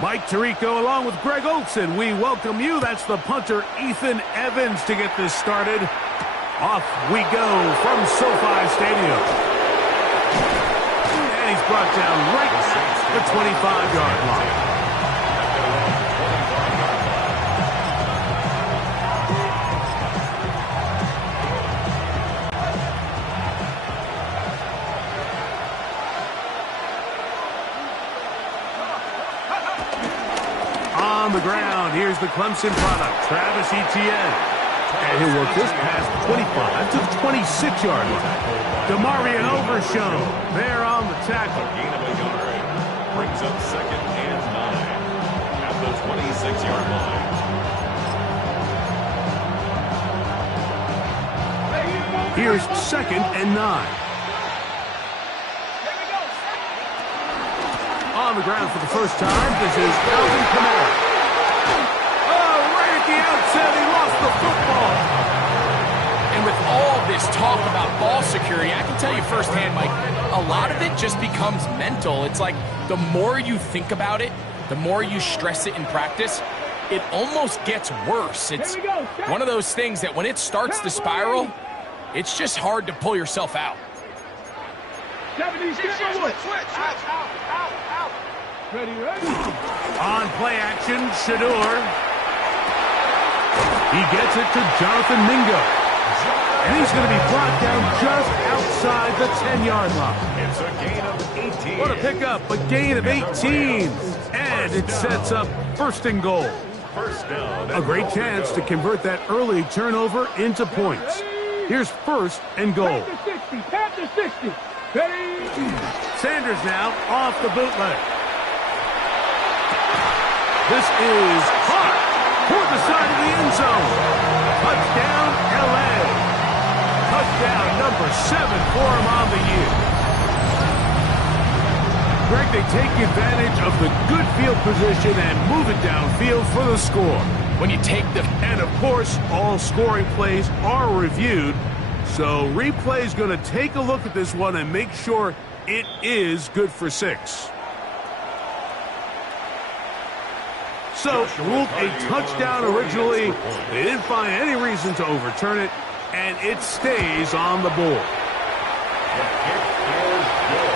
Mike Tirico along with Greg Olson. We welcome you. That's the punter, Ethan Evans, to get this started. Off we go from SoFi Stadium. And he's brought down right at the 25-yard line. On the ground, here's the Clemson product, Travis Etienne. And he'll work this past 25 to the 26-yard line. DeMarvion Overshown there on the tackle. Gain of a yard brings up 2nd and 9 at the 26-yard line. Here's 2nd and 9. On the ground for the first time, this is Alvin Kamara. The outset, he lost the football. And with all this talk about ball security, I can tell you firsthand, Mike, a lot of it just becomes mental. It's like the more you think about it, the more you stress it in practice, it almost gets worse. It's one of those things that when it starts to spiral, it's just hard to pull yourself out. On play action, Shador. He gets it to Jonathan Mingo. And he's going to be brought down just outside the 10-yard line. It's a gain of 18. What a pickup, a gain of 18. And it sets up 1st and goal. First down. A great chance to convert that early turnover into points. Here's 1st and goal. Sanders now off the bootleg. This is hot. Toward the side of the end zone. Touchdown, L.A. Touchdown number 7 for him on the year. Greg, they take advantage of the good field position and move it downfield for the score. When you take the... And, of course, all scoring plays are reviewed. So replay's going to take a look at this one and make sure it is good for 6. So, ruled a touchdown originally. They didn't find any reason to overturn it, and it stays on the board. The kick is good.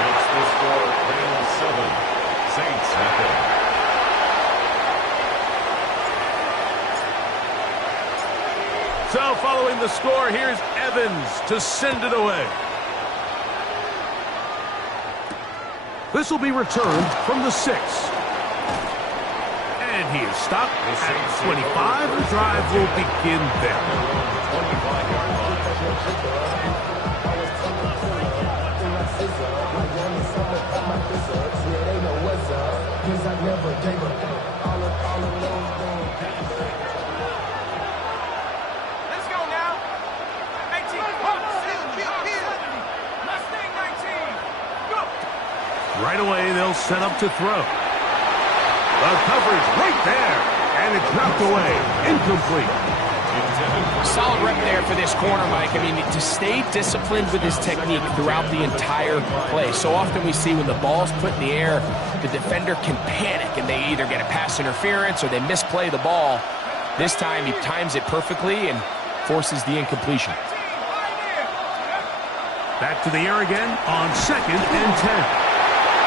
Makes the score 7. Saints nothing. So, following the score, here's Evans to send it away. This will be returned from the 6. And he is stopped at 25. The drive will begin there. Let's go now. 18. Mustang 19. Go. Right away, they'll set up to throw. The coverage right there, and it's knocked away, incomplete. Solid rep there for this corner, Mike. I mean, to stay disciplined with his technique throughout the entire play. So often we see when the ball's put in the air, the defender can panic, and they either get a pass interference or they misplay the ball. This time, he times it perfectly and forces the incompletion. Back to the air again on 2nd and 10.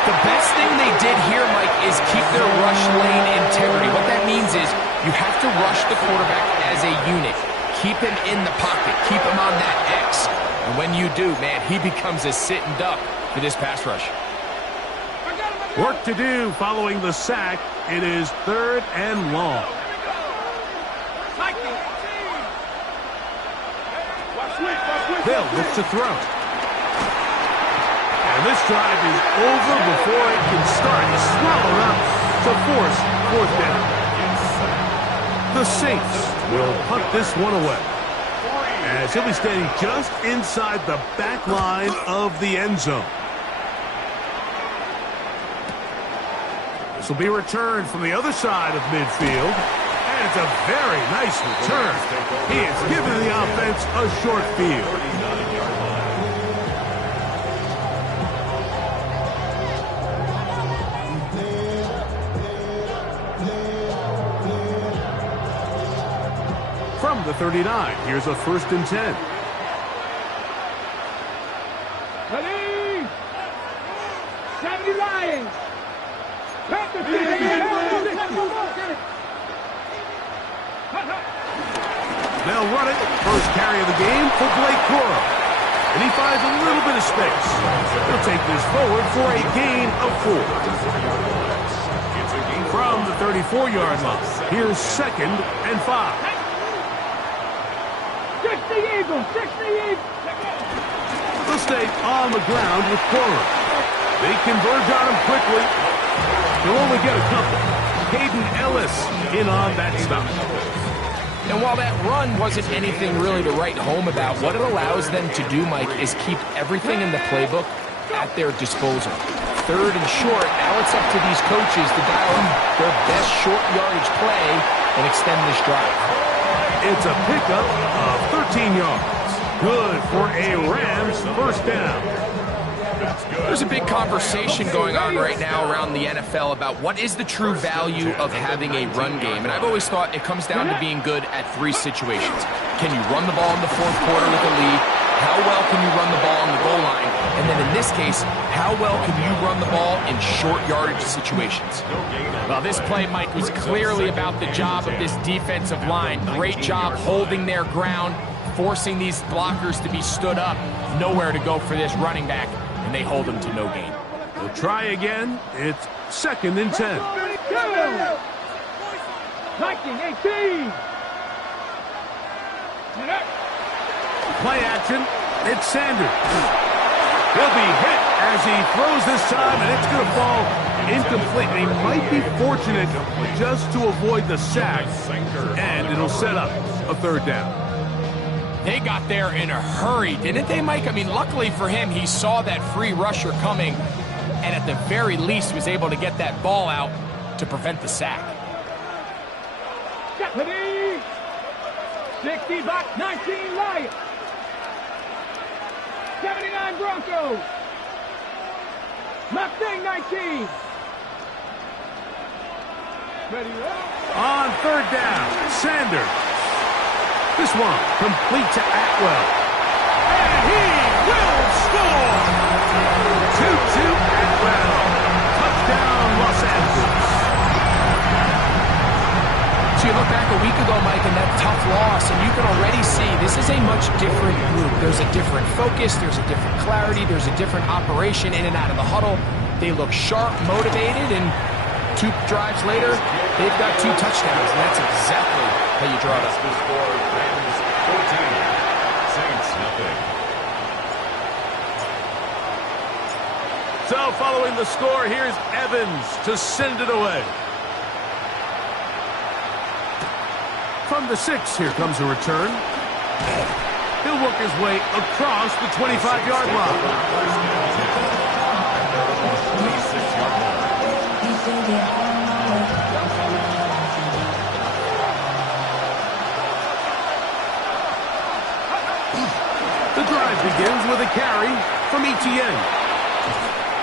The best thing they did here, Mike, is keep their rush lane integrity. What that means is you have to rush the quarterback as a unit. Keep him in the pocket. Keep him on that X. And when you do, man, he becomes a sitting duck for this pass rush. Work to do following the sack. It is 3rd and long. They'll look to throw. And this drive is over before it can start. He's swallowed up to force 4th down. The Saints will punt this one away, as he'll be standing just inside the back line of the end zone. This will be returned from the other side of midfield, and it's a very nice return. He has given the offense a short field. from the 39. Here's a 1st and 10. Ready? 70 Lions. They'll run it. First carry of the game for Blake Cora. And he finds a little bit of space. He'll take this forward for a gain of 4. From the 34-yard line, here's 2nd and 5. 60 Eagles, 60 Eagles. They'll stay on the ground with Cora. They converge on him quickly. He'll only get a couple. Caden Ellis in on that stop. And while that run wasn't anything really to write home about, what it allows them to do, Mike, is keep everything in the playbook at their disposal. 3rd and short, now it's up to these coaches to dial in their best short yardage play and extend this drive. It's a pickup of 13 yards. Good for a Rams 1st down. There's a big conversation going on right now around the NFL about what is the true value of having a run game. And I've always thought it comes down to being good at 3 situations. Can you run the ball in the 4th quarter with a lead? How well can you run the ball on the goal line? And then in this case, how well can you run the ball in short yardage situations? Well, this play, Mike, was clearly about the job of this defensive line. Great job holding their ground, forcing these blockers to be stood up. Nowhere to go for this running back, and they hold him to no gain. They'll try again. It's 2nd and 10. 19-18. Play action. It's Sanders. He'll be hit as he throws this time, and it's going to fall incomplete. They might be fortunate just to avoid the sack, and it'll set up a 3rd down. They got there in a hurry, didn't they, Mike? I mean, luckily for him, he saw that free rusher coming, and at the very least was able to get that ball out to prevent the sack. Deputy! 60 back, 19 Lions. 79 Broncos. Mustang 19. Ready, On 3rd down, Sanders. This one complete to Atwell. And he will score! 2-2 Atwell. Touchdown, Los Angeles. So you look back a week ago, Mike, and that tough loss, and you can already see this is a much different group. There's a different focus, there's a different clarity, there's a different operation in and out of the huddle. They look sharp, motivated, and 2 drives later, they've got 2 touchdowns, and that's exactly how you draw it up. Rams 14, Saints nothing. So following the score, here's Evans to send it away. From the 6, here comes a return. He'll work his way across the 25-yard line. 26-yard line. The drive begins with a carry from Etienne.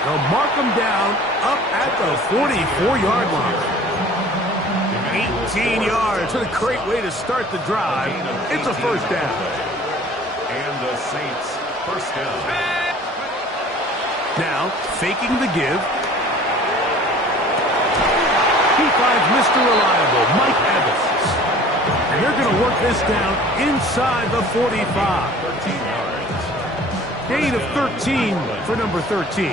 They'll mark him down up at the 44-yard line. 18 yards. What a great way to start the drive. It's a 1st down. And the Saints 1st down. Now, faking the give. He finds Mr. Reliable, Mike Evans. And they're going to work this down inside the 45. 13 yards. Gain of 13 for number 13.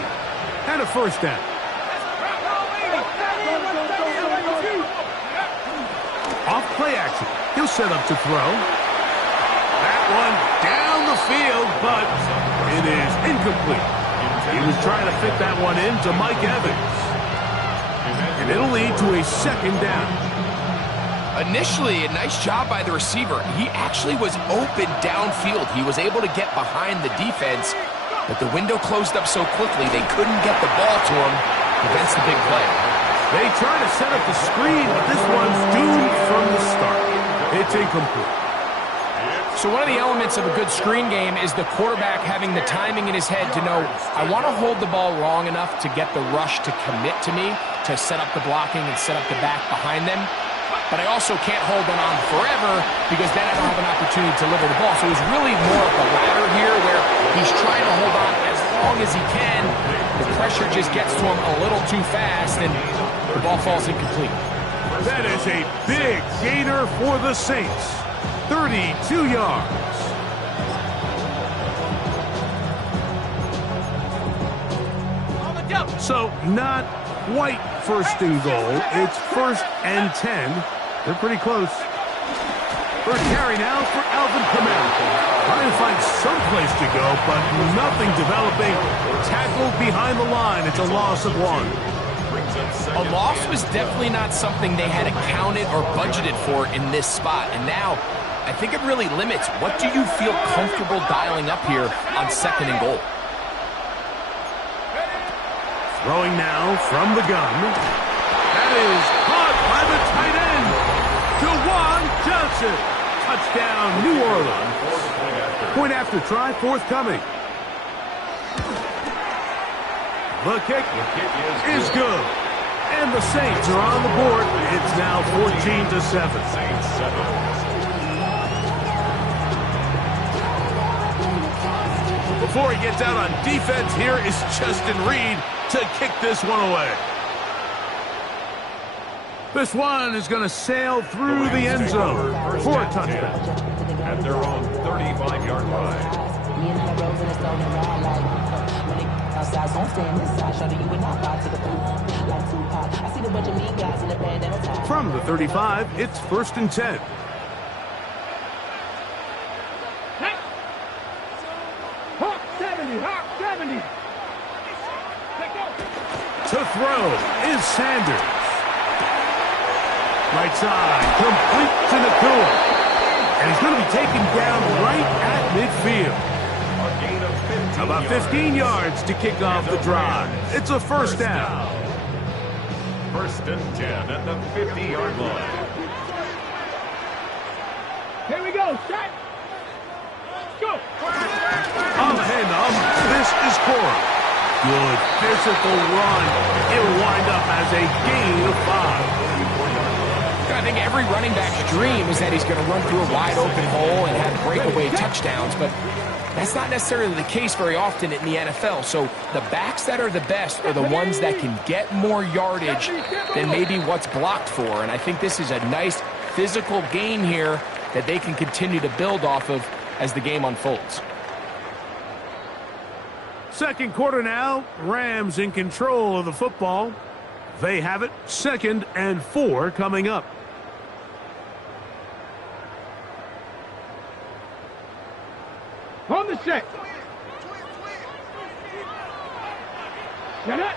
And a 1st down. Off play action. He'll set up to throw. That one down the field, but it is incomplete. He was trying to fit that one into Mike Evans. And it'll lead to a 2nd down. Initially, a nice job by the receiver. He actually was open downfield. He was able to get behind the defense, but the window closed up so quickly they couldn't get the ball to him. Prevents the big play. They try to set up the screen, but this one's doomed from the start. It's incomplete. So one of the elements of a good screen game is the quarterback having the timing in his head to know, I want to hold the ball long enough to get the rush to commit to me, to set up the blocking and set up the back behind them. but I also can't hold them on forever because then I don't have an opportunity to deliver the ball. So it was really more of the latter here where he's trying to hold on as long as he can. The pressure just gets to him a little too fast, and the ball falls incomplete. That is a big gainer for the Saints. 32 yards. So not quite first and goal. It's 1st and 10. They're pretty close. First carry now for Alvin Kamara. Trying to find some place to go, but nothing developing. Tackled behind the line. It's a loss of 1. A loss was definitely not something they had accounted or budgeted for in this spot. And now, I think it really limits what do you feel comfortable dialing up here on 2nd and goal. Throwing now from the gun. That is caught by the tight end. Juwan Johnson. Touchdown, New Orleans. Point after try forthcoming. The kick is good. And the Saints are on the board. It's now 14-7. Saints 7. Before he gets out on defense, here is Justin Reed to kick this one away. This one is going to sail through the end zone for a touchdown. At their own 35-yard line. From the 35, it's 1st and 10. Hawk 70, Hawk 70. To throw is Sanders. Right side, complete to Nakua. And he's going to be taken down right at midfield. A gain of 15 About 15 yards to kick off the drive. It's a first down. 1st and 10 at the 50-yard line. Here we go, set. Go. On the handoff, this is Cora. Good physical run. It'll wind up as a gain of 5. I think every running back's dream is that he's going to run through a wide open hole and have breakaway touchdowns, but that's not necessarily the case very often in the NFL. So the backs that are the best are the ones that can get more yardage than maybe what's blocked for. And I think this is a nice physical gain here that they can continue to build off of as the game unfolds. Second quarter now. Rams in control of the football. They have it. 2nd and 4 coming up. On the set. Set up.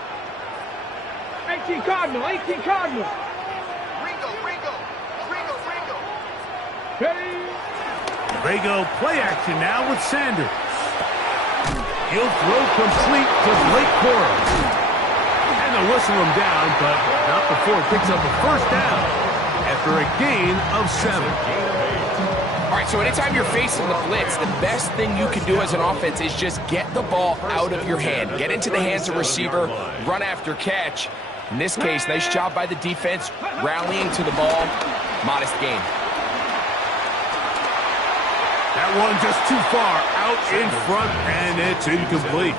18 Cardinal, 18 Cardinal. Ready. They go play action now with Sanders. He'll throw complete to Blake Cora. And they'll whistle him down, but not before it picks up a first down after a gain of 7. All right, so anytime you're facing the blitz, the best thing you can do as an offense is just get the ball out of your hand. Get into the hands of receiver, run after catch. In this case, nice job by the defense, rallying to the ball. Modest gain. That one just too far out in front, and it's incomplete.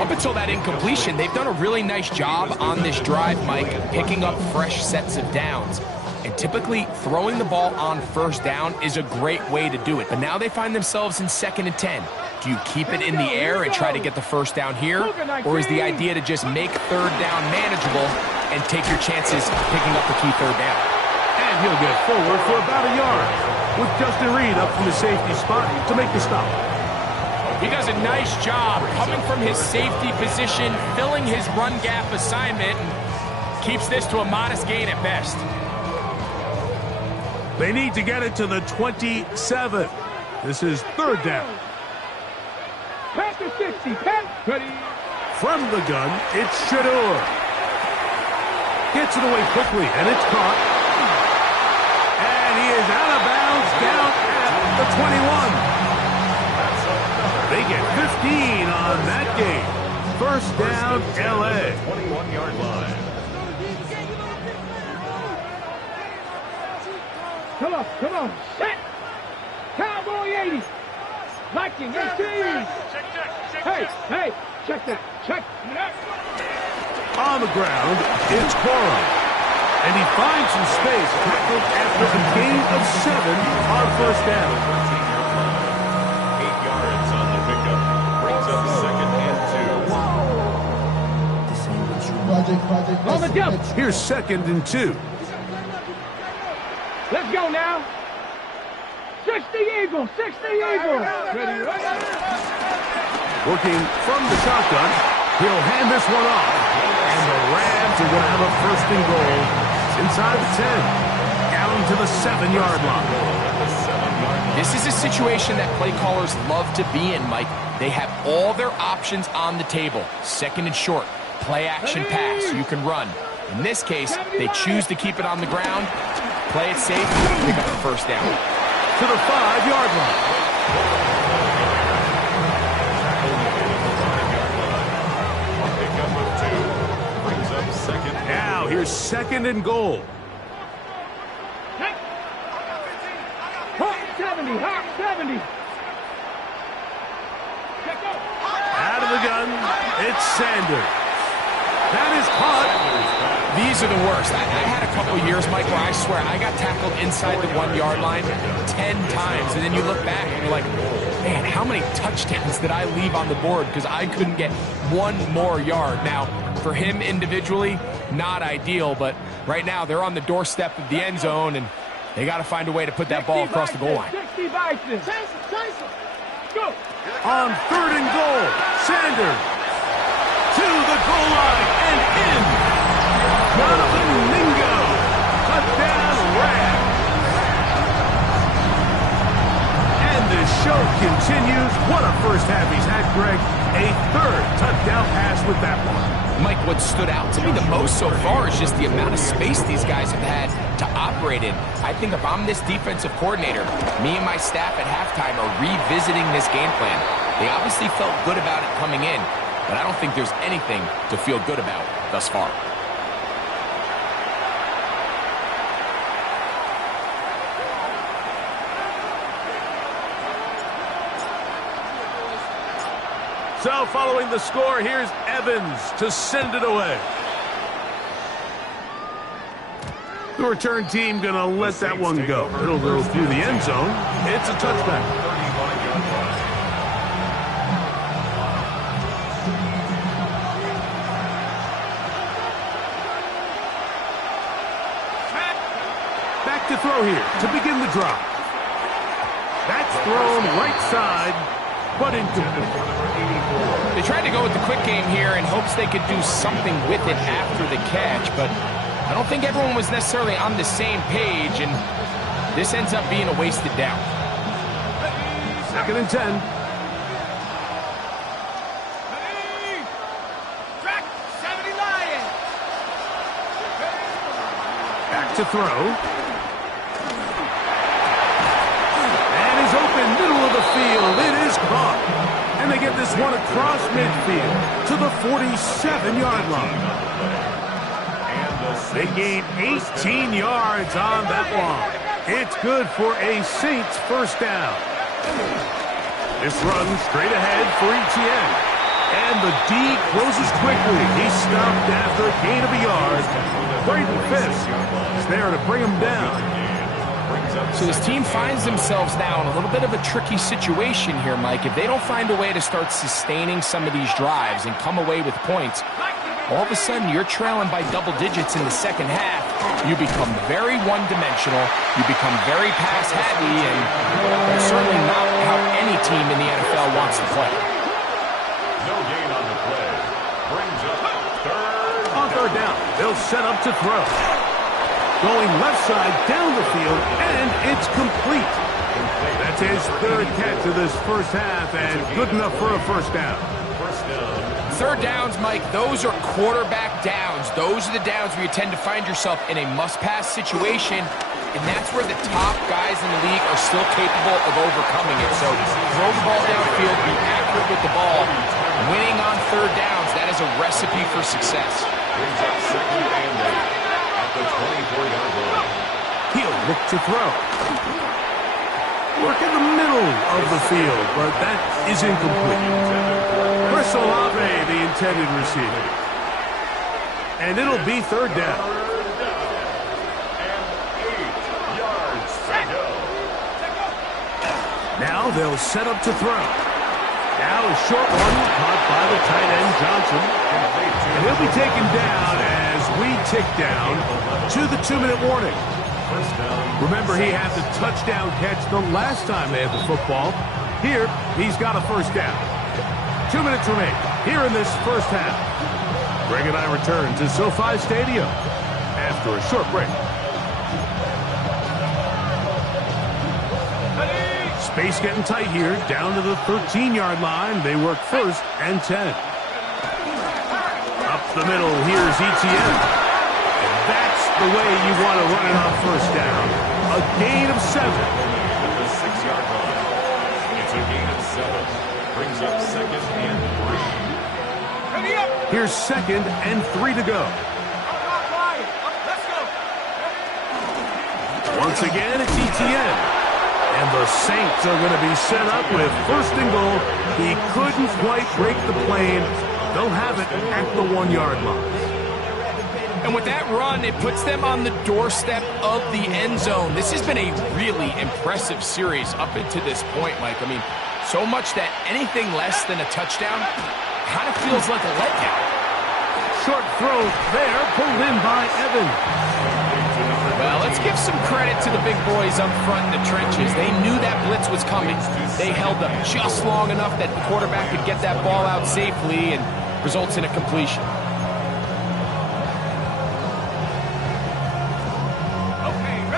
Up until that incompletion, they've done a really nice job on this drive, Mike, picking up fresh sets of downs. And typically, throwing the ball on first down is a great way to do it. But now they find themselves in 2nd and 10. Do you keep it in the air and try to get the first down here? Or is the idea to just make third down manageable and take your chances picking up the key third down? And he'll get forward for about a yard with Justin Reed up from the safety spot to make the stop. He does a nice job coming from his safety position, filling his run gap assignment, and keeps this to a modest gain at best. They need to get it to the 27. This is 3rd down. Panther 60, ready. From the gun, it's Shador. Gets it away quickly, and it's caught. And he is out of bounds down at the 21. They get 15 on that game. First down, L.A. 21-yard line. Come on. Set. Cowboy 80. Viking 18. Hey, check that. Check. On the ground, it's Quorum. And he finds some space tackled after a gain of 7 on first down. 8 yards on the pickup. Brings up second and 2. On the jump. Here's 2nd and 2. Let's go now. 60 Eagle. Ready. Working from the shotgun, he'll hand this one off. And the Rams are going to have a 1st and goal inside the 10, down to the 7-yard line. This is a situation that play callers love to be in, Mike. They have all their options on the table. 2nd and short, play action pass, you can run. In this case, they choose to keep it on the ground, play it safe, pick up the 1st down. To the 5-yard line. Now here's 2nd and goal. Hawk 70. Out of the gun, it's Sanders. That is caught. These are the worst. I had a couple years, Mike, where I swear I got tackled inside the 1-yard line 10 times, and then you look back and you're like, man, how many touchdowns did I leave on the board because I couldn't get one more yard? Now, for him individually, not ideal, but right now they're on the doorstep of the end zone, and they got to find a way to put that ball across the goal line. 60 Bison. Go. On 3rd and goal, Sanders to the goal line and in. Jonathan Mingo, touchdown Rams. And the show continues. What a first half he's had, Greg. A 3rd touchdown pass with that one. Mike, what stood out to me the most so far is just the amount of space these guys have had to operate in. I think if I'm this defensive coordinator, me and my staff at halftime are revisiting this game plan. They obviously felt good about it coming in, but I don't think there's anything to feel good about thus far. So following the score, here's Evans to send it away. The return team going to let that one go. It'll go through the end zone. It's a touchback. Back to throw here to begin the drive. That's thrown right side, but incomplete. They tried to go with the quick game here in hopes they could do something with it after the catch, but I don't think everyone was necessarily on the same page, and this ends up being a wasted down. 2nd and 10. Track 70 Lions. Back to throw. And is open, middle of the field. It is caught. And they get this one across midfield to the 47-yard line. They gain 18 yards on that one. It's good for a Saints 1st down. This runs straight ahead for Etienne. And the D closes quickly. He's stopped after a gain of a yard. Braden Fisk is there to bring him down. So this team finds themselves now in a little bit of a tricky situation here, Mike. If they don't find a way to start sustaining some of these drives and come away with points, all of a sudden you're trailing by double digits in the 2nd half. You become very one-dimensional. You become very pass-happy, and that's certainly not how any team in the NFL wants to play. No gain on the play. Brings up 3rd. On 3rd down, they'll set up to throw. Going left side down the field, and it's complete. That's his 3rd catch of this 1st half, and good enough for a 1st down. 3rd downs, Mike, those are quarterback downs. Those are the downs where you tend to find yourself in a must-pass situation, and that's where the top guys in the league are still capable of overcoming it. So throw the ball downfield, be accurate with the ball. Winning on 3rd downs, that is a recipe for success. Brings up 2nd and 8 at the 24-yard line. He'll look to throw. Work in the middle of the field, but that is incomplete. Chris Olave, the intended receiver. And it'll be third down. Now they'll set up to throw. Now a short one caught by the tight end Johnson. And he'll be taken down as we tick down to the 2-minute warning. Remember, he had the touchdown catch the last time they had the football. Here, he's got a first down. 2 minutes remain here in this first half. Greg and I return to SoFi Stadium after a short break. Space getting tight here, down to the 13-yard line. They work first and 10. Up the middle, here's ETN. And that's the way you want to run it on first down. A gain of 7. At the 6-yard line. It's a gain of 7. Brings up second and 3. Here's second and 3 to go. Let's go. Once again, it's ETN. And the Saints are going to be set up with first and goal. He couldn't quite break the plane. They'll have it at the 1-yard line. And with that run, it puts them on the doorstep of the end zone. This has been a really impressive series up into this point, Mike. I mean, so much that anything less than a touchdown kind of feels like a letdown. Short throw there, pulled in by Evans. Well, let's give some credit to the big boys up front in the trenches. They knew that blitz was coming. They held up just long enough that the quarterback could get that ball out safely and results in a completion.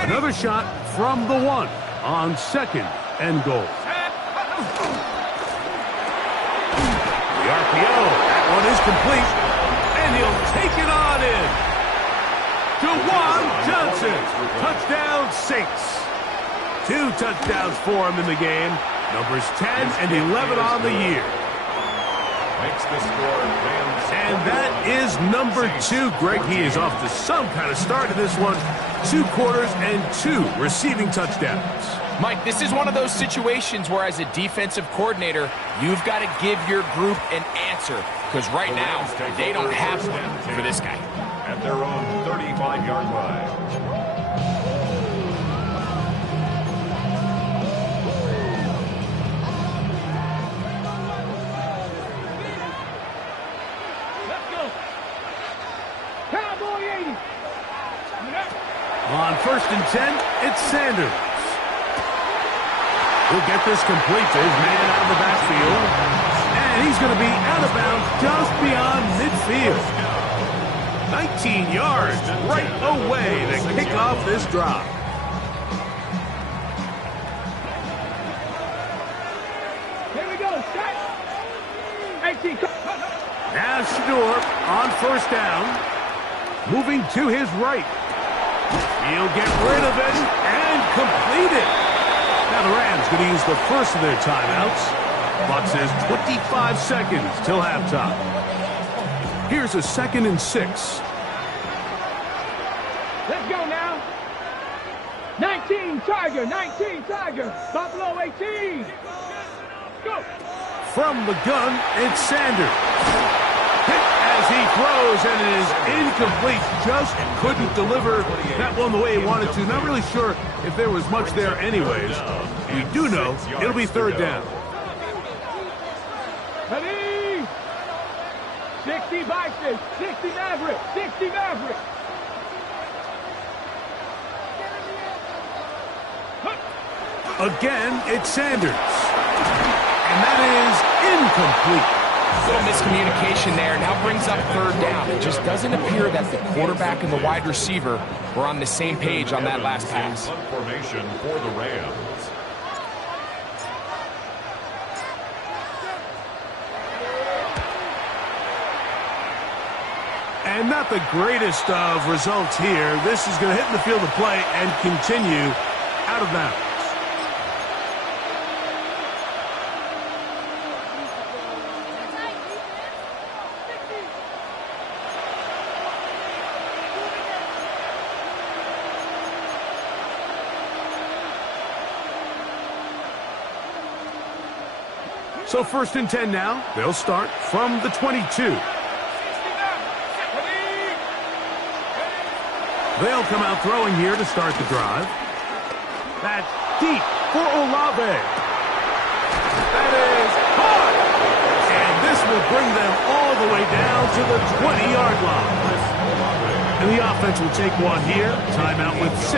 Another shot from the 1 on second and goal. The RPO, that one is complete, and he'll take it on in. Juwan Johnson, touchdown Saints. 2 touchdowns for him in the game. Numbers 10 and 11 on the year. Makes the score. And that is number 2. Greg, he is off to some kind of start in this one. 2 quarters and 2 receiving touchdowns. Mike, this is one of those situations where as a defensive coordinator, you've got to give your group an answer. Because right now, they don't have one for this guy. At their own 35-yard line. Let's go. Cowboy 80. On first and 10, it's Sanders. He'll get this complete to his man out of the backfield. And he's going to be out of bounds just beyond midfield. 19 yards right away to kick off this drive. Here we go. Set. 18. Now Shador on first down. Moving to his right. He'll get rid of it and complete it. Now the Rams going to use the first of their timeouts. Clock says 25 seconds till halftime. Here's a 2nd and 6. Let's go now. 19 Tiger. 19 Tiger. Buffalo 18. Go. From the gun, it's Sanders. Hit as he throws, and it is incomplete. Just couldn't deliver that one the way he wanted to. Not really sure if there was much there anyways. We do know it'll be third down. Ready? 60 Vikings. 60 Maverick. 60 Maverick. Again, it's Sanders. And that is incomplete. Little miscommunication there. Now brings up third down. It just doesn't appear that the quarterback and the wide receiver were on the same page on that last pass. Formation for the Rams. And not the greatest of results here. This is going to hit in the field of play and continue out of bounds. So 1st and 10 now. They'll start from the 22. They'll come out throwing here to start the drive. That's deep for Olave. That is hard. And this will bring them all the way down to the 20-yard line. And the offense will take one here. Timeout with 6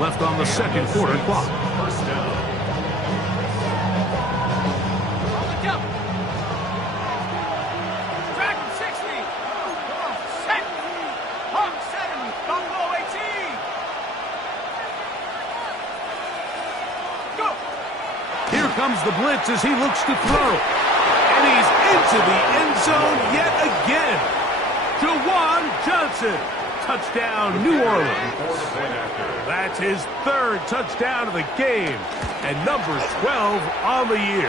left on the second quarter clock. First down. Comes the blitz as he looks to throw. And he's into the end zone yet again. Jawan Johnson. Touchdown, New Orleans. That's his 3rd touchdown of the game. And number 12 on the year.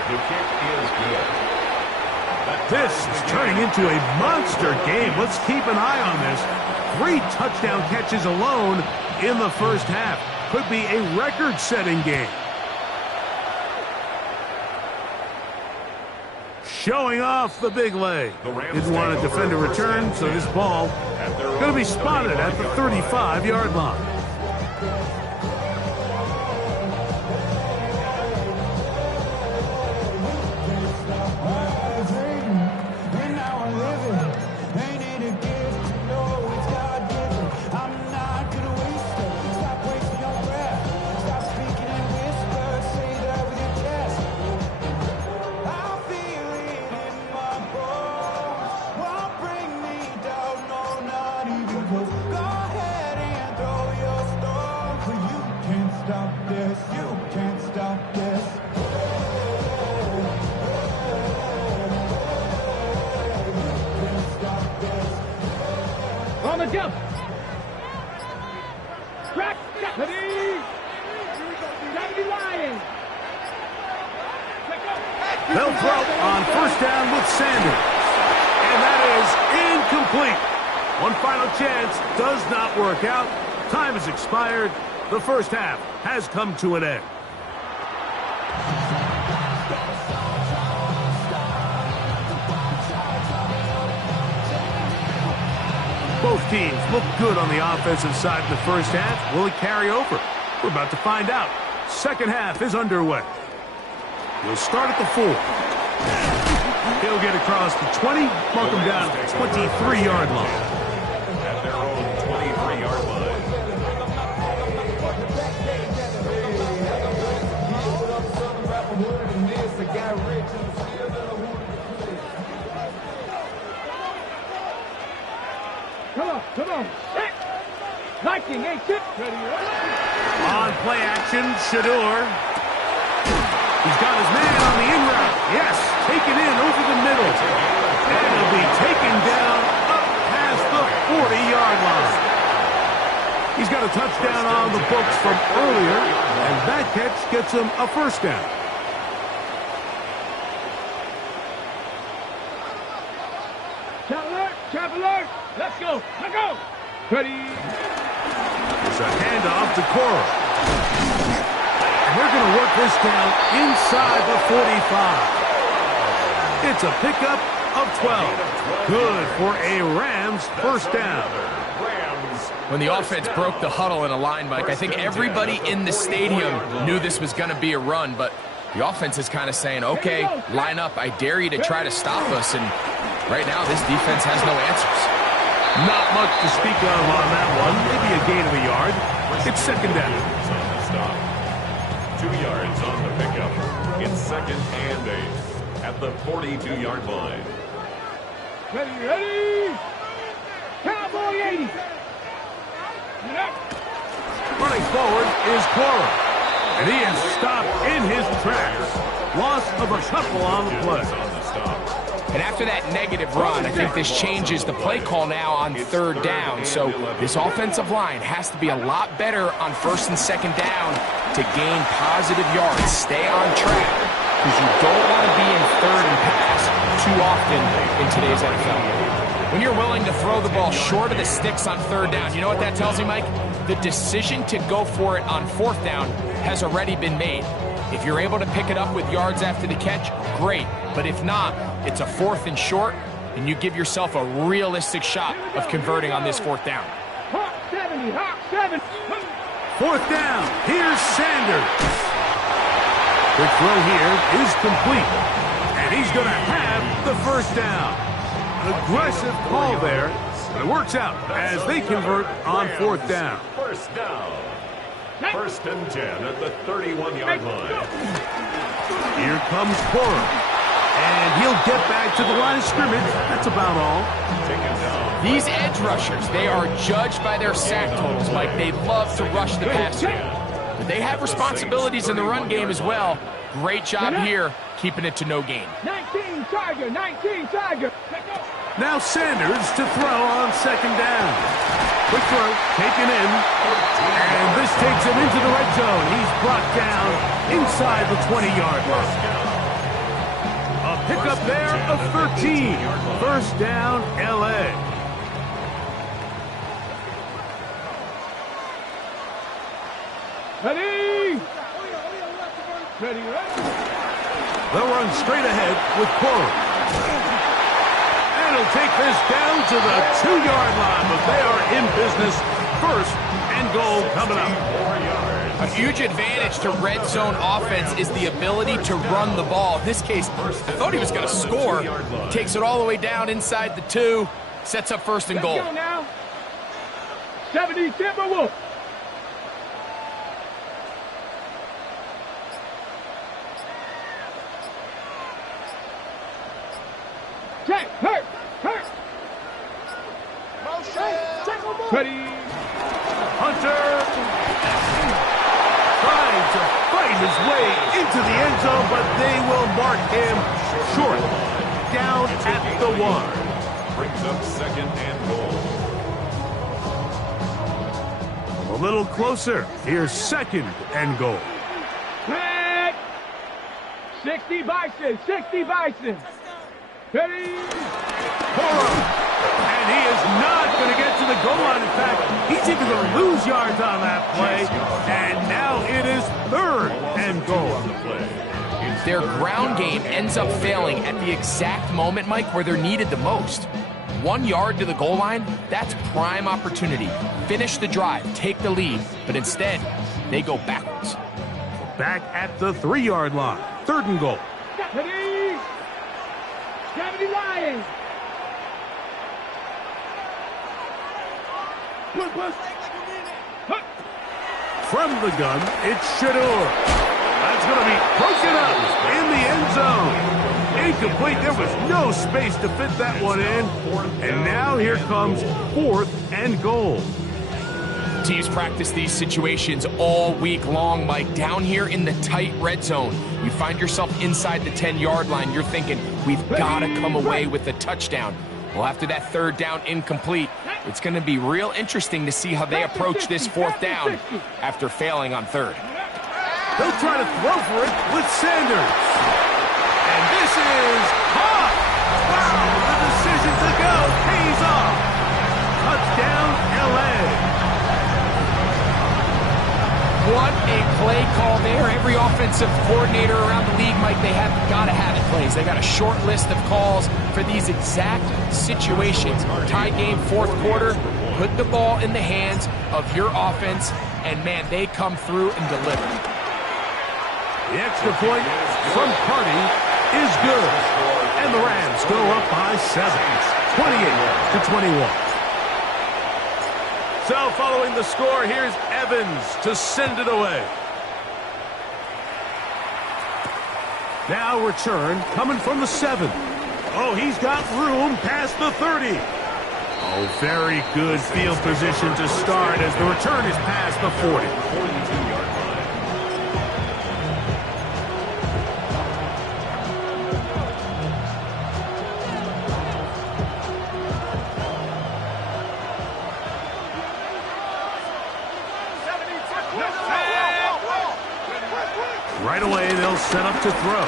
This is turning into a monster game. Let's keep an eye on this. 3 touchdown catches alone in the first half. Could be a record-setting game. Showing off the big leg. Didn't want to defend a return, so this ball going to be spotted at the 35-yard line. On the jump. Crack. Ready. Lion. They'll throw on 1st down with Sanders. And that is incomplete. One final chance does not work out. Time has expired. The first half has come to an end. Both teams look good on the offensive side in the first half. Will it carry over? We're about to find out. Second half is underway. He'll start at the 4. He'll get across the 20, mark him down at the 23-yard line. At their own 23-yard line. Come on. Viking, hey, tip. On play action, Shador. He's got his man on the in route. Yes, taken in over the middle. And he'll be taken down up past the 40-yard line. He's got a touchdown on the books from earlier, and that catch gets him a first down. Trap alert. Let's go. Ready. It's a handoff to Cora. And they're going to work this down inside the 45. It's a pickup of 12. Good for a Rams first down. When the offense broke the huddle in a line, Mike, I think everybody in the stadium knew this was going to be a run, but the offense is kind of saying, okay, line up. I dare you to try to stop us. And right now, this defense has no answers. Not much to speak of on that one. Maybe a gain of a yard. It's second down. On the stop. 2 yards on the pickup. It's 2nd and 8 at the 42-yard line. Ready. Cowboy 80. Running forward is Cora. And he is stopped in his tracks. Loss of a couple on the play. On the stop. And after that negative run, I think this changes the play call now on 3rd down. So this offensive line has to be a lot better on 1st and 2nd down to gain positive yards. Stay on track, because you don't want to be in 3rd and pass too often in today's NFL. When you're willing to throw the ball short of the sticks on 3rd down, you know what that tells me, Mike? The decision to go for it on 4th down has already been made. If you're able to pick it up with yards after the catch, great. But if not, it's a 4th and short, and you give yourself a realistic shot of converting on this 4th down. Hawk 70, Hawk 7. 4th down. Here's Sanders. Quick throw here is complete. And he's going to have the 1st down. An aggressive call there. But it works out as they convert on 4th down. 1st down. 1st and 10 at the 31-yard line. Here comes Cora. And he'll get back to the line of scrimmage. That's about all. These edge rushers, they are judged by their sack totals. Mike, they love to rush the passer. But they have responsibilities in the run game as well. Great job here, keeping it to no gain. 19 Tiger, 19 Tiger. Now Sanders to throw on 2nd down. Quick throw, taken in. And this takes him into the red zone. He's brought down inside the 20-yard line. A pickup there of 13. 1st down, L.A. Ready? Ready, ready. They'll run straight ahead with Cora. And he'll take this down to the 2-yard line, but they are in business. 1st and goal coming up. A huge advantage to red zone offense is the ability to run the ball. In this case, I thought he was going to score. Takes it all the way down inside the 2. Sets up 1st and goal. Let's go now. 70 Timberwolves. Check, hurt. Ready. Hunter trying to fight his way into the end zone, but they will mark him short. Down at the 1. Brings up 2nd and goal. A little closer. Here's 2nd and goal. Back. 60 Bison, 60 Bison. Ready. Cora. And he is not going to get to the goal line. In fact, he's even going to lose yards on that play. And now it is 3rd and goal. Their ground game ends up failing at the exact moment, Mike, where they're needed the most. 1 yard to the goal line, that's prime opportunity. Finish the drive, take the lead, but instead, they go backwards. Back at the 3-yard line. 3rd and goal. Ready. 70 Lions. From the gun, it's Shador. That's going to be broken up in the end zone. Incomplete. There was no space to fit that one in. And now here comes 4th and goal. Teams practice these situations all week long, Mike. Down here in the tight red zone, you find yourself inside the 10-yard line. You're thinking, we've got to come away with a touchdown. Well, after that 3rd down incomplete, it's going to be real interesting to see how they approach this 4th down after failing on 3rd. They'll try to throw for it with Sanders. And this is caught. Wow, the decision to go pays off. Touchdown, L.A. What a play call there. Every offensive coordinator around the league, Mike, they have got to have it plays. They got a short list of calls for these exact situations. Tie game, 4th quarter. Put the ball in the hands of your offense, and, man, they come through and deliver. The extra point from Carty is good. And the Rams go up by 7, 28-21. So following the score, here's Evans to send it away. Now return coming from the 7. Oh, he's got room past the 30. Oh, very good field position to start as the return is past the 40. 42-yard line. Right away, they'll set up to throw.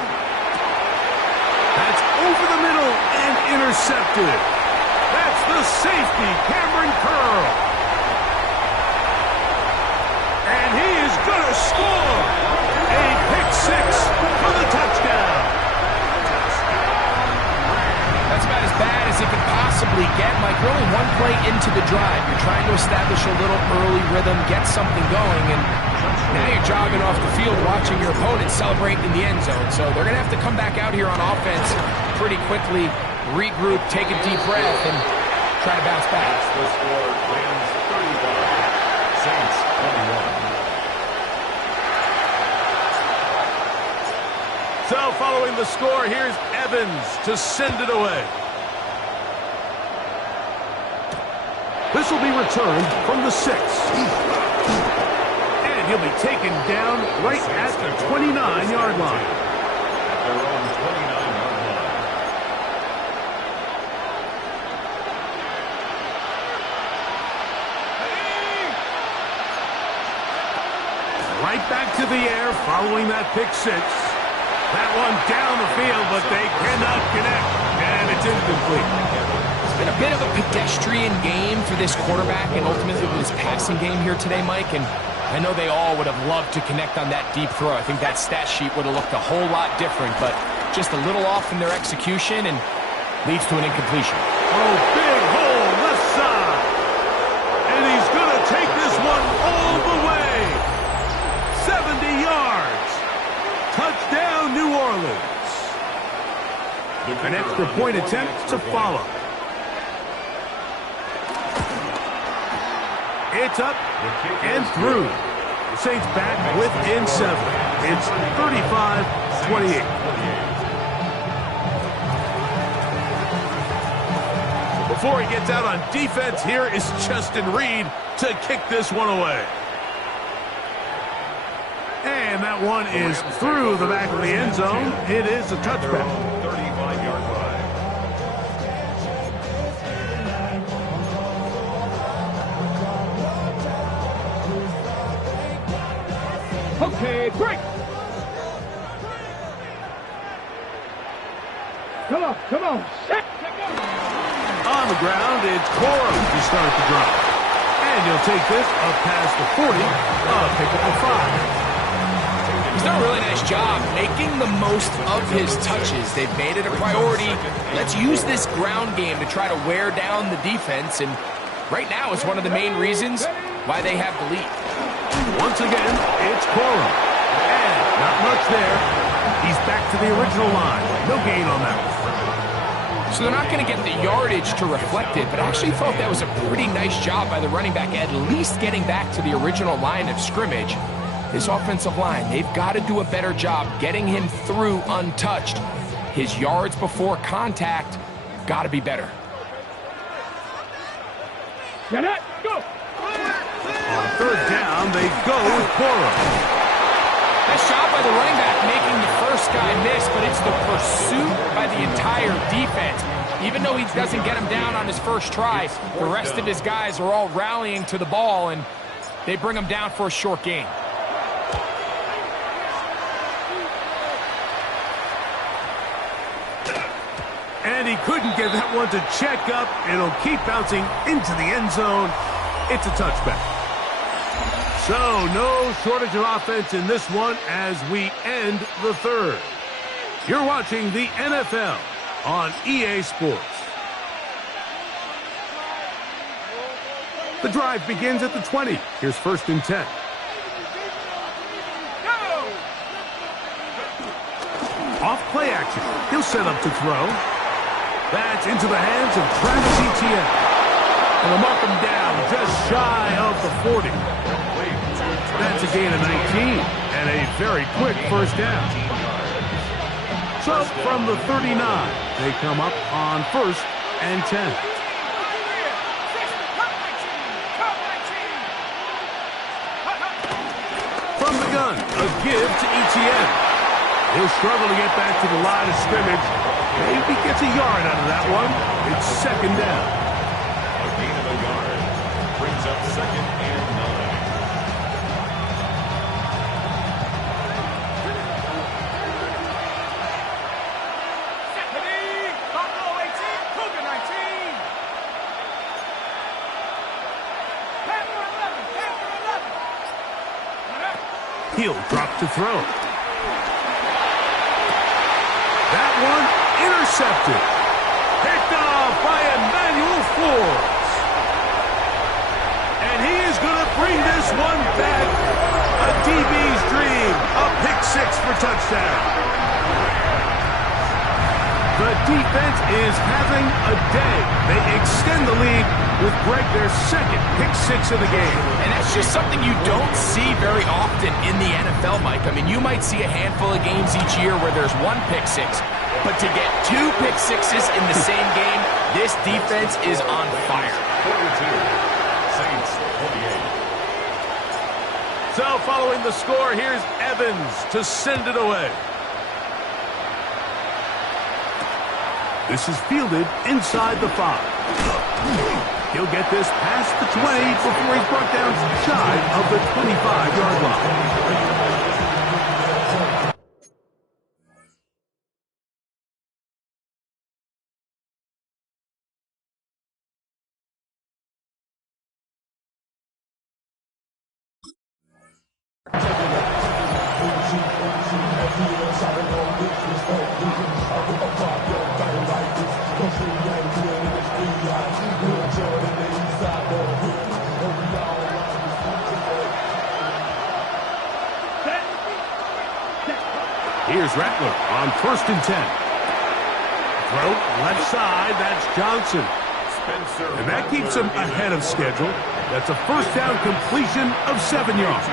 That's over the middle and intercepted. That's the safety, Cameron Curl. And he is going to score. A pick 6 Mike, we're only one play into the drive. You're trying to establish a little early rhythm, get something going, and now you're jogging off the field watching your opponent celebrate in the end zone. So they're going to have to come back out here on offense pretty quickly, regroup, take a deep breath, and try to bounce back. The score, Rams 35, Saints 21. So following the score, here's Evans to send it away. This will be returned from the 6. And he'll be taken down right at the 29-yard line. At their own 29-yard line. Right back to the air following that pick 6. That one down the field, but they cannot connect. And it's incomplete. It's been a bit of a pedestrian game for this quarterback and ultimately this passing game here today, Mike. And I know they all would have loved to connect on that deep throw. I think that stat sheet would have looked a whole lot different, but just a little off in their execution and leads to an incompletion. Oh, big hole left side. And he's going to take this one all the way. 70 yards. Touchdown, New Orleans. An extra point attempt to follow. It's up and through. The Saints back within 7. It's 35-28. Before he gets out on defense, here is Justin Reed to kick this one away. And that one is through the back of the end zone. It is a touchback. 35-yard line. Okay, break. Come on. Set. On the ground, it's Corum to start the drive. And he'll take this up past the 40, pick up a 5. He's done a really nice job making the most of his touches. They've made it a priority. Let's use this ground game to try to wear down the defense, and right now it's one of the main reasons why they have the lead. Once again, it's Corum. And not much there. He's back to the original line. No gain on that one. So they're not going to get the yardage to reflect it, but I actually thought that was a pretty nice job by the running back, at least getting back to the original line of scrimmage. This offensive line, they've got to do a better job getting him through untouched. His yards before contact got to be better. Get it. Go. On third down, they go with Corum. Nice job by the running back making the first guy miss, but it's the pursuit by the entire defense. Even though he doesn't get him down on his first try, the rest of his guys are all rallying to the ball, and they bring him down for a short gain. And he couldn't get that one to check up. It'll keep bouncing into the end zone. It's a touchback. So no shortage of offense in this one as we end the third. You're watching the NFL on EA Sports. The drive begins at the 20. Here's 1st and 10. Off play action. He'll set up to throw. That's into the hands of Travis Etienne. And they'll mark him down just shy of the 40. That's a gain of 19 and a very quick first down. So from the 39, they come up on 1st and 10. From the gun, a give to Etienne. He'll struggle to get back to the line of scrimmage. Maybe gets a yard out of that one. It's 2nd down. A gain of a yard brings up 2nd and 9. He'll drop to throw. That one intercepted. Picked off by Emmanuel scores. And he is going to bring this one back. A DB's dream. A pick six for touchdown. The defense is having a day. They extend the lead with Greg their second pick six of the game. And that's just something you don't see very often in the NFL, Mike. I mean, you might see a handful of games each year where there's one pick six. But to get two pick sixes in the same game, this defense is on fire. 42. Saints 48. So following the score, here's Evans to send it away. This is fielded inside the 5. He'll get this past the 20 before he's brought down shy of the 25-yard line. Here's Rattler on 1st and 10. Throw left side, that's Johnson. And that keeps him ahead of schedule. That's a first down completion of 7 yards.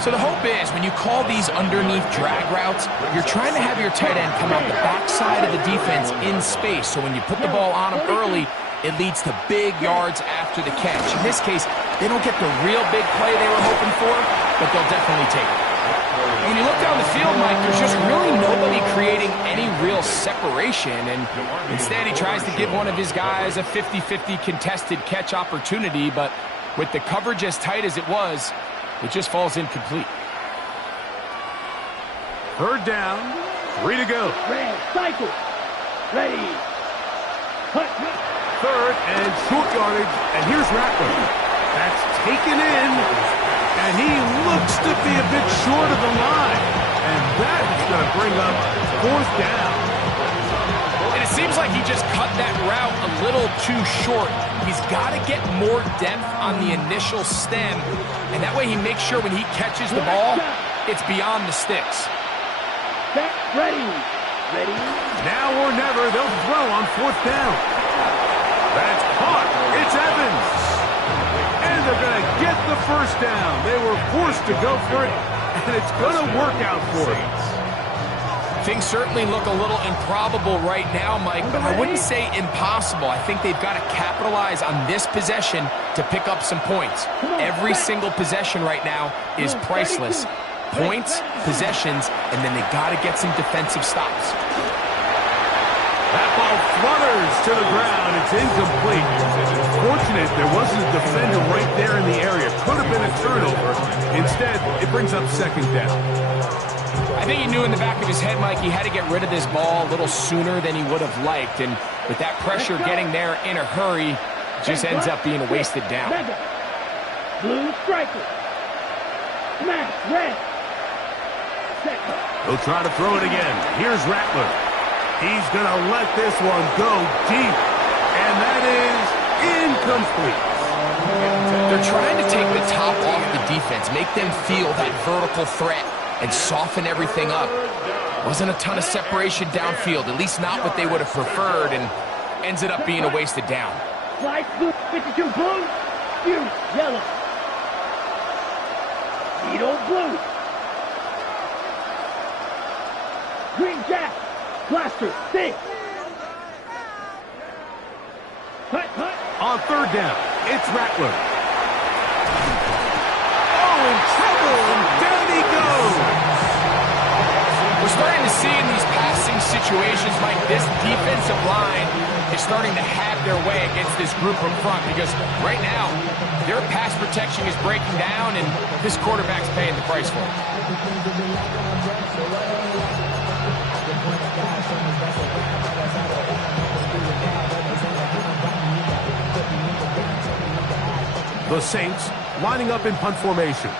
So the hope is when you call these underneath drag routes, you're trying to have your tight end come out the backside of the defense in space. So when you put the ball on him early, it leads to big yards after the catch. In this case, they don't get the real big play they were hoping for, but they'll definitely take it. When you look down the field, Mike, there's just really nobody creating any real separation, and instead he tries to give one of his guys a 50-50 contested catch opportunity, but with the coverage as tight as it was, it just falls incomplete. 3rd down, 3 to go. Red, cycle. Ready. Cut. 3rd and short yardage, and here's Rattler. That's taken in, and he looks to be a bit short of the line, and that's going to bring up 4th down. And it seems like he just cut that route a little too short. He's got to get more depth on the initial stem, and that way he makes sure when he catches the ball, it's beyond the sticks. Set. Ready. Ready. Now or never, they'll throw on 4th down. That's caught. It's Evans. And they're going to get the first down. They were forced to go for it, and it's going to work out for them. Things certainly look a little improbable right now, Mike, but I wouldn't say impossible. I think they've got to capitalize on this possession to pick up some points. Every single possession right now is priceless. Points, possessions, and then they got to get some defensive stops. That ball flutters to the ground. It's incomplete. Fortunate there wasn't a defender right there in the area. Could have been a turnover. Instead, it brings up 2nd down. I think he knew in the back of his head, Mike, he had to get rid of this ball a little sooner than he would have liked. And with that pressure getting there in a hurry, it just ends up being a wasted down. Blue striker. Smash. Red. Second. He'll try to throw it again. Here's Rattler. He's going to let this one go deep. And that is incomplete. They're trying to take the top off the defense, make them feel that vertical threat, and soften everything up. Wasn't a ton of separation downfield, at least not what they would have preferred, and ends it up being a wasted down. Slide blue, 52 blue, you yellow. Needle blue. Green jack. Blaster, six. Cut. On 3rd down, it's Rattler. Oh, in trouble, and down he goes. We're starting to see in these passing situations, Mike, this defensive line is starting to have their way against this group up front because right now, their pass protection is breaking down, and this quarterback's paying the price for it. The Saints lining up in punt formation.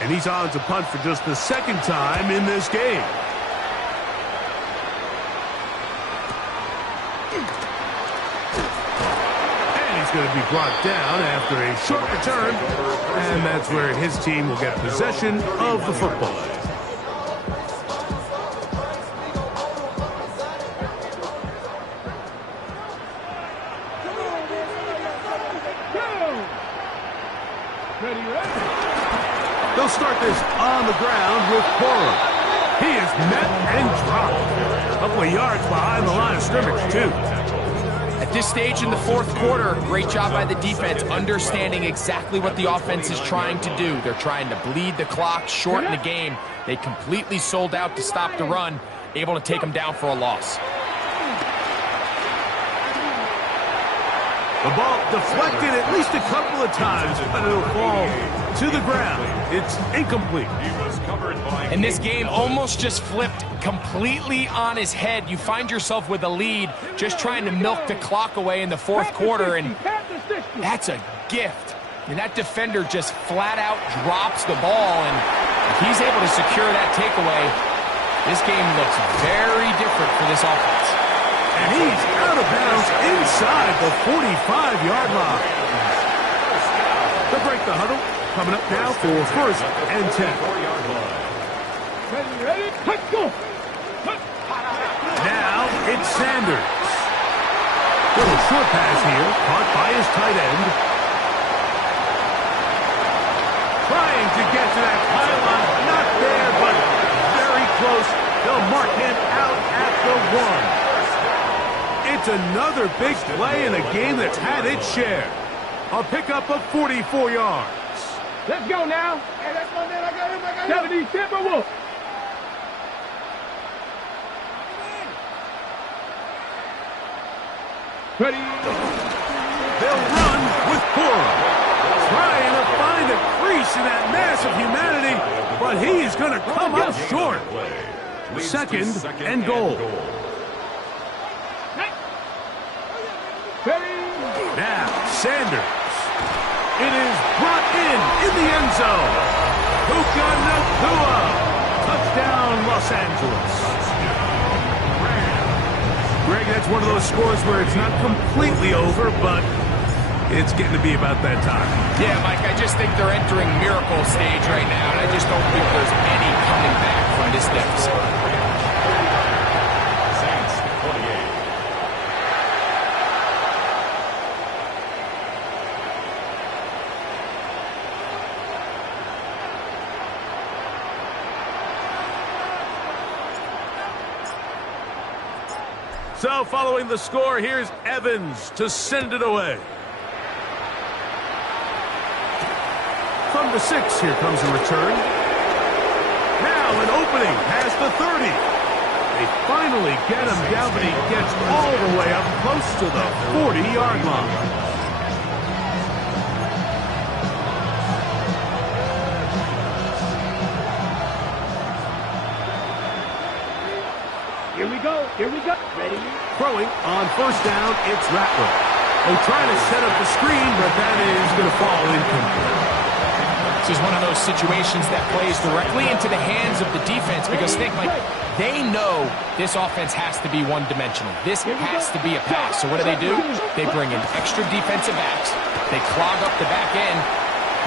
And he's on to punt for just the 2nd time in this game. to be brought down after a short return, and that's where his team will get possession of the football. They'll start this on the ground with Cora. He is met and dropped. A couple of yards behind the line of scrimmage, too. At this stage in the fourth quarter, great job by the defense, understanding exactly what the offense is trying to do. They're trying to bleed the clock, shorten the game. They completely sold out to stop the run, able to take them down for a loss. The ball deflected at least a couple of times, but it'll fall to the ground. It's incomplete. And this game almost just flipped completely on his head. You find yourself with a lead, just trying to milk the clock away in the fourth quarter, and that's a gift. And that defender just flat out drops the ball, and if he's able to secure that takeaway, this game looks very different for this offense. And he's out of bounds inside the 45-yard line. They'll break the huddle. Coming up now for 1st and 10. Ready? Let's go. Now it's Sanders. Little short pass here, caught by his tight end. Trying to get to that pylon. Not there, but very close. They'll mark him out at the 1. It's another big play in a game that's had its share. A pickup of 44 yards. Let's go now. Hey, that's my man. I got him. 70 Timberwolf. Ready. They'll run with Cora. Trying to find a crease in that mass of humanity, but he's going to come up short. 2nd and goal. Now, Sanders. It is brought in the end zone. Puka Nacua. Touchdown, Los Angeles. Greg, that's one of those scores where it's not completely over, but it's getting to be about that time. Yeah, Mike, I just think they're entering miracle stage right now, and I just don't think there's any coming back from this deficit. So, following the score, here's Evans to send it away. From the 6, here comes a return. Now an opening past the 30. They finally get him down, but he gets all the way up close to the 40-yard line. Here we go. Ready? Throwing on 1st down, it's Rattler. They're trying to set up the screen, but that is going to fall incomplete. This is one of those situations that plays directly into the hands of the defense because, think, like, they know this offense has to be one-dimensional. This has to be a pass. So what do? They bring in extra defensive backs. They clog up the back end.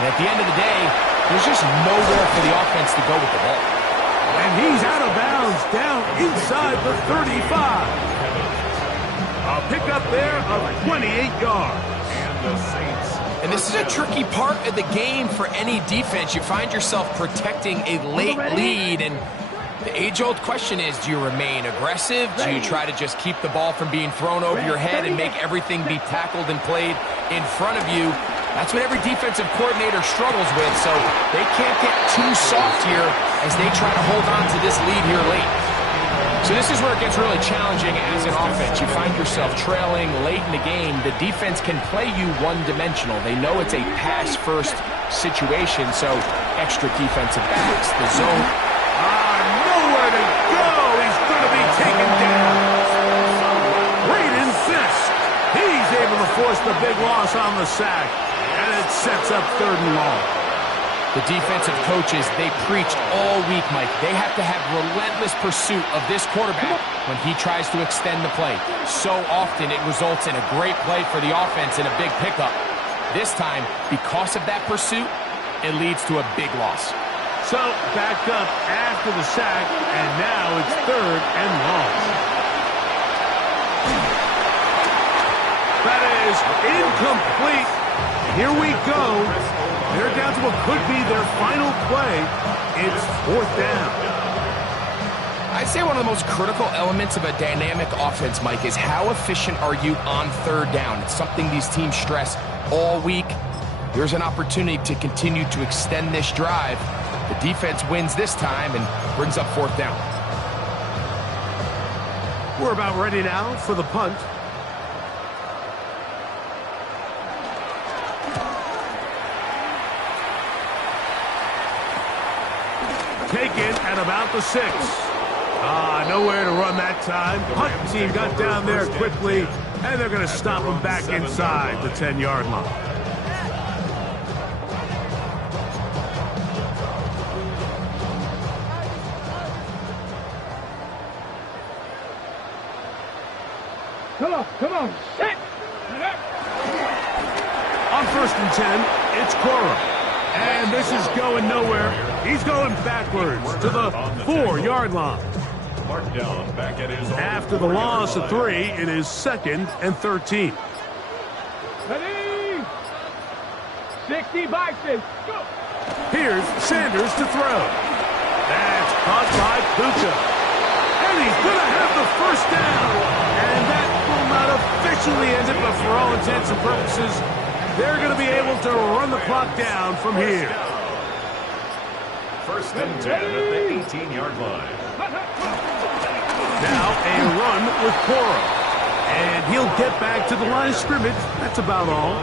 And at the end of the day, there's just nowhere for the offense to go with the ball. And he's out of bounds down inside the 35. A pickup there of 28 yards. And this is a tricky part of the game for any defense. You find yourself protecting a late lead, and the age-old question is, do you remain aggressive? Do you try to just keep the ball from being thrown over your head and make everything be tackled and played in front of you? That's what every defensive coordinator struggles with, so they can't get too soft here as they try to hold on to this lead here late. So this is where it gets really challenging as an offense. You find yourself trailing late in the game. The defense can play you one-dimensional. They know it's a pass-first situation, so extra defensive backs, the zone. Nowhere to go. He's going to be taken down. Braden Fisk. He's able to force the big loss on the sack. And it sets up 3rd and long. The defensive coaches, they preached all week, Mike. They have to have relentless pursuit of this quarterback when he tries to extend the play. So often it results in a great play for the offense and a big pickup. This time, because of that pursuit, it leads to a big loss. So, backed up after the sack, and now it's 3rd and long. That is incomplete. Here we go. They're down to what could be their final play. It's 4th down. I'd say one of the most critical elements of a dynamic offense, Mike, is how efficient are you on 3rd down? It's something these teams stress all week. Here's an opportunity to continue to extend this drive. The defense wins this time and brings up 4th down. We're about ready now for the punt. Taken at about the 6. Nowhere to run that time. Punt team got down there quickly, and they're going to stop them back inside the 10-yard line. Come on, sit! On 1st and 10, it's Cora. And this is going nowhere. He's going backwards to the 4-yard line. Mark down back at his After the loss of 3, it is 2nd and 13. Ready? 60 boxes. Go! Here's Sanders to throw. That's caught by Puka. And he's going to have the 1st down. And that will not officially end it, but for all intents and purposes, they're going to be able to run the clock down from here. 1st and 10 at the 18-yard line. Now a run with Cora. And he'll get back to the line of scrimmage. That's about all.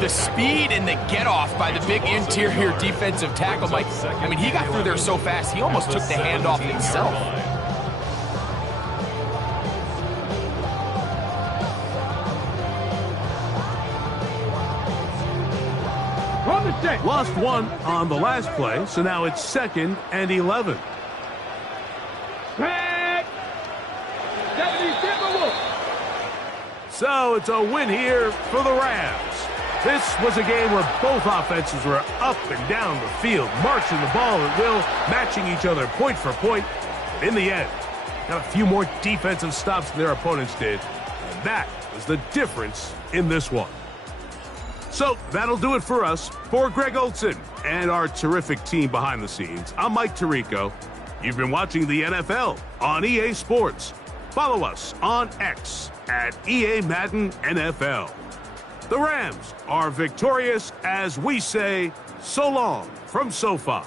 The speed and the get-off by the big interior defensive tackle, Mike. I mean, he got through there so fast, he almost took the handoff himself. Lost 1 on the last play, so now it's 2nd and 11. So it's a win here for the Rams. This was a game where both offenses were up and down the field, marching the ball at will, matching each other point for point. In the end, got a few more defensive stops than their opponents did, and that was the difference in this one. So that'll do it for us. For Greg Olson and our terrific team behind the scenes, I'm Mike Tirico. You've been watching the NFL on EA Sports. Follow us on X at EA Madden NFL. The Rams are victorious as we say so long from SoFi.